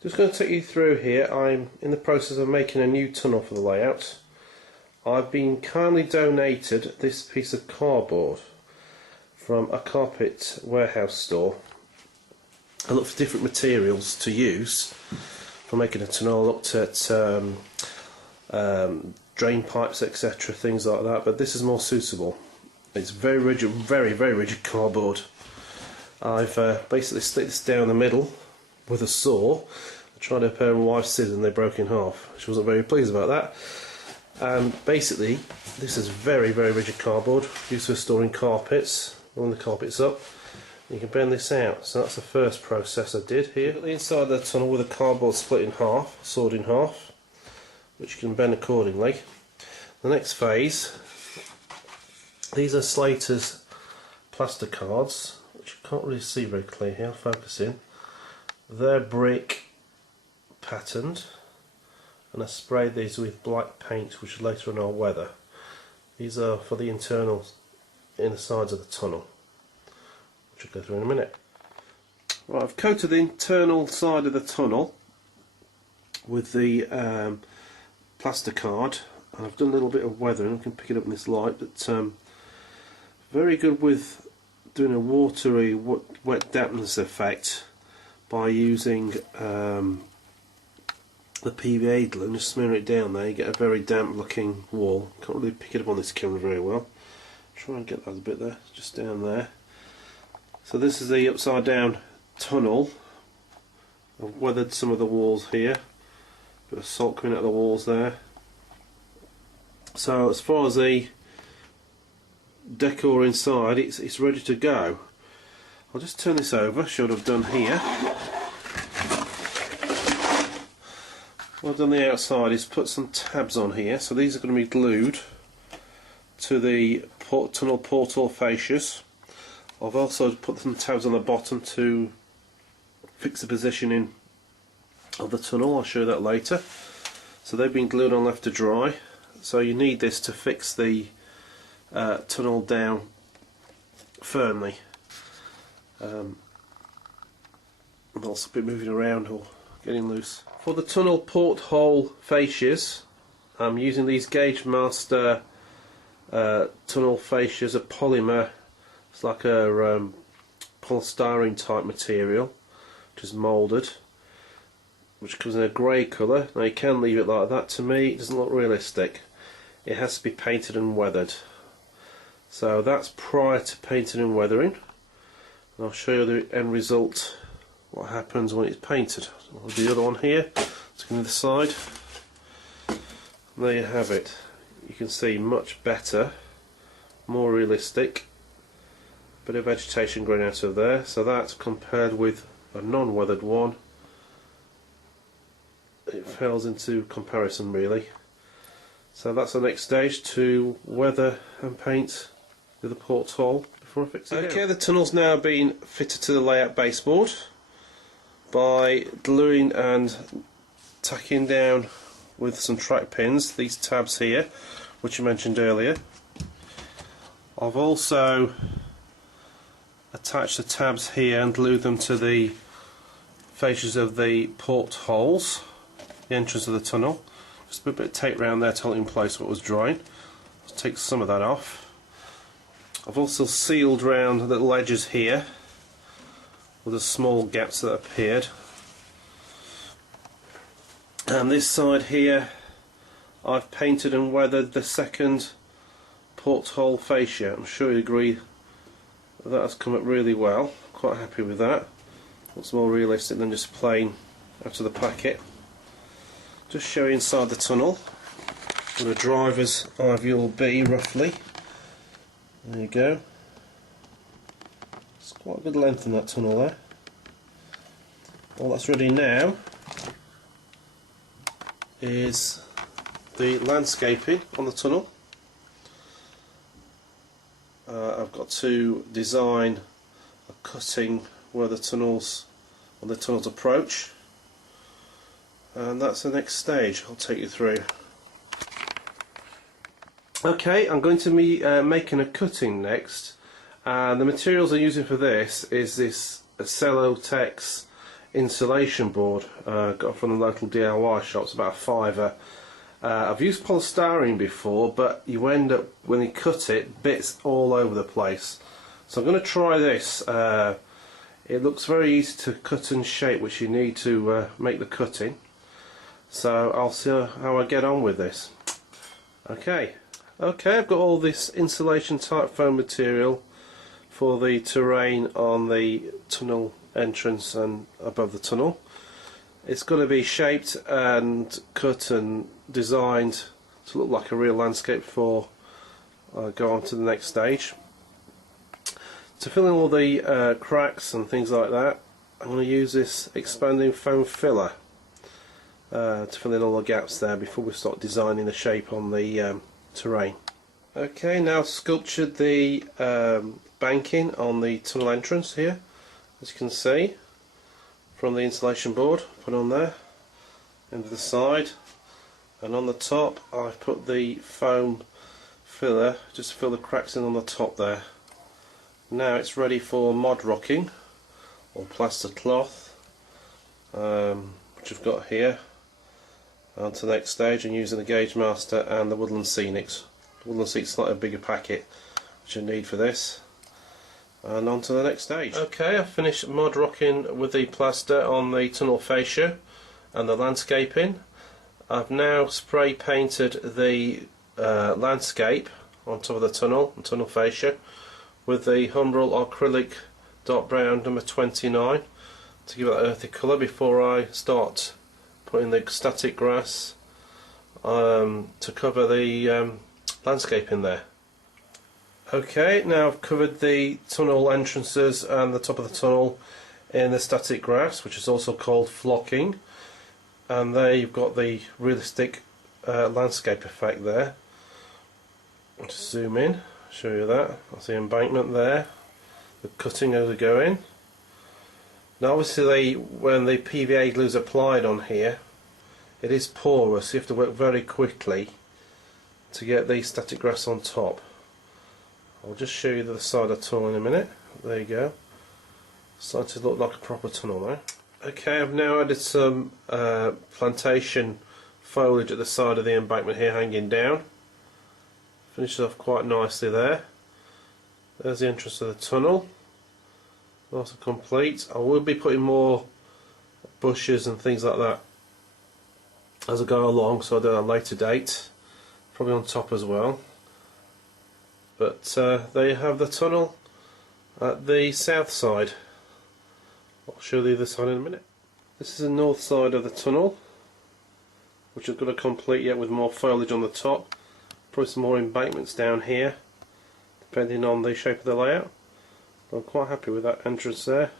Just going to take you through here. I'm in the process of making a new tunnel for the layout. I've been kindly donated this piece of cardboard from a carpet warehouse store. I looked for different materials to use for making a tunnel. I looked at drain pipes, etc., things like that, but this is more suitable. It's very rigid, very rigid cardboard. I've basically slit this down the middle with a saw. I tried a pair of wife's scissors and they broke in half. She wasn't very pleased about that. And basically, this is very rigid cardboard used for storing carpets. Rolling the carpets up, you can bend this out. So that's the first process I did here. Got the inside of the tunnel with the cardboard split in half, sawed in half, which you can bend accordingly. The next phase, these are Slater's plaster cards, which you can't really see very clear here. I'll focus in. They're brick patterned, and I sprayed these with black paint, which later on I'll weather. These are for the internal inner sides of the tunnel, which I'll go through in a minute. Right, I've coated the internal side of the tunnel with the plaster card, and I've done a little bit of weathering. You can pick it up in this light, but very good with doing a watery wet dampness effect by using the PVA glue and just smear it down there. You get a very damp looking wall. Can't really pick it up on this camera very well. Try and get that a bit there, just down there. So this is the upside down tunnel. I've weathered some of the walls here. Bit of salt coming out of the walls there. So as far as the decor inside, it's ready to go. I'll just turn this over, show what I've done here. What I've done the outside is put some tabs on here. So these are going to be glued to the tunnel portal fascias. I've also put some tabs on the bottom to fix the positioning of the tunnel. I'll show you that later. So they've been glued on, left to dry. So you need this to fix the tunnel down firmly. And also be moving around or getting loose. For the tunnel porthole fascias, I'm using these Gauge Master tunnel fascias, a polymer. It's like a polystyrene type material, which is moulded, which comes in a grey colour. Now you can leave it like that. To me, it doesn't look realistic. It has to be painted and weathered. So that's prior to painting and weathering. And I'll show you the end result, what happens when it's painted. I'll do the other one here. Let's go to the side. And there you have it. You can see much better, more realistic. Bit of vegetation growing out of there. So that's compared with a non-weathered one. It fails into comparison really. So that's the next stage, to weather and paint with the porthole before I fix it. Okay, the tunnel's now been fitted to the layout baseboard by gluing and tacking down with some track pins these tabs here, which I mentioned earlier. I've also attached the tabs here and glued them to the fascias of the portholes, the entrance of the tunnel. Just put a bit of tape around there to hold it in place while it was drying. I'll take some of that off. I've also sealed around the little edges here with the small gaps that appeared. And this side here, I've painted and weathered the second porthole fascia. I'm sure you agree that has come up really well. Quite happy with that. Looks more realistic than just plain out of the packet. Just show you inside the tunnel where the driver's eye view will be roughly. There you go. It's quite a good length in that tunnel there. All that's ready now is the landscaping on the tunnel. I've got to design a cutting where the tunnels approach, and that's the next stage I'll take you through. Okay, I'm going to be making a cutting next, and the materials I'm using for this is this Cellotex insulation board. Got from the local DIY shop. It's about a £5. I've used polystyrene before, but you end up, when you cut it, bits all over the place. So I'm going to try this. It looks very easy to cut and shape, which you need to make the cutting. So I'll see how I get on with this. Okay, I've got all this insulation type foam material for the terrain on the tunnel entrance and above the tunnel. It's going to be shaped and cut and designed to look like a real landscape before I go on to the next stage. To fill in all the cracks and things like that, I'm going to use this expanding foam filler to fill in all the gaps there before we start designing the shape on the terrain. Okay, now I've sculptured the banking on the tunnel entrance here, as you can see from the insulation board. Put on there, into the side, and on the top I've put the foam filler just to fill the cracks in on the top there. Now it's ready for mod rocking or plaster cloth, which I've got here. On to the next stage and using the Gauge Master and the Woodland Scenics. The Woodland Scenics is slightly bigger packet, which I need for this. And on to the next stage. Okay, I've finished mod rocking with the plaster on the tunnel fascia and the landscaping. I've now spray painted the landscape on top of the tunnel and tunnel fascia with the Humbrol acrylic dark brown number 29 to give it that earthy colour before I start putting the static grass to cover the landscape in there. Okay, now I've covered the tunnel entrances and the top of the tunnel in the static grass, which is also called flocking, and there you've got the realistic landscape effect there. I'll just zoom in, show you that. That's the embankment there, the cutting as we go in. Now obviously when the PVA glue is applied on here, it is porous, so you have to work very quickly to get the static grass on top. I'll just show you the other side of the tunnel in a minute. There you go. Starting to look like a proper tunnel now. Okay, I've now added some plantation foliage at the side of the embankment here, hanging down. Finishes off quite nicely there. There's the entrance of the tunnel. Also complete. I will be putting more bushes and things like that as I go along, so I'll do that at a later date, probably on top as well. But there you have the tunnel at the south side. I'll show you the other side in a minute. This is the north side of the tunnel, which I've got to complete yet with more foliage on the top. Probably some more embankments down here, depending on the shape of the layout. I'm quite happy with that entrance there,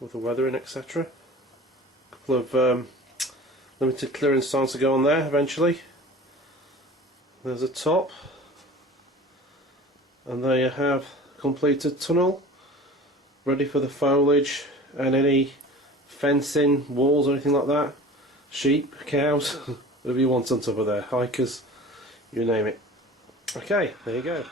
with the weathering, etc. A couple of limited clearance signs to go on there eventually. There's a top, and there you have completed tunnel, ready for the foliage and any fencing, walls or anything like that. Sheep, cows, whatever you want on top of there, hikers, you name it. Okay, there you go.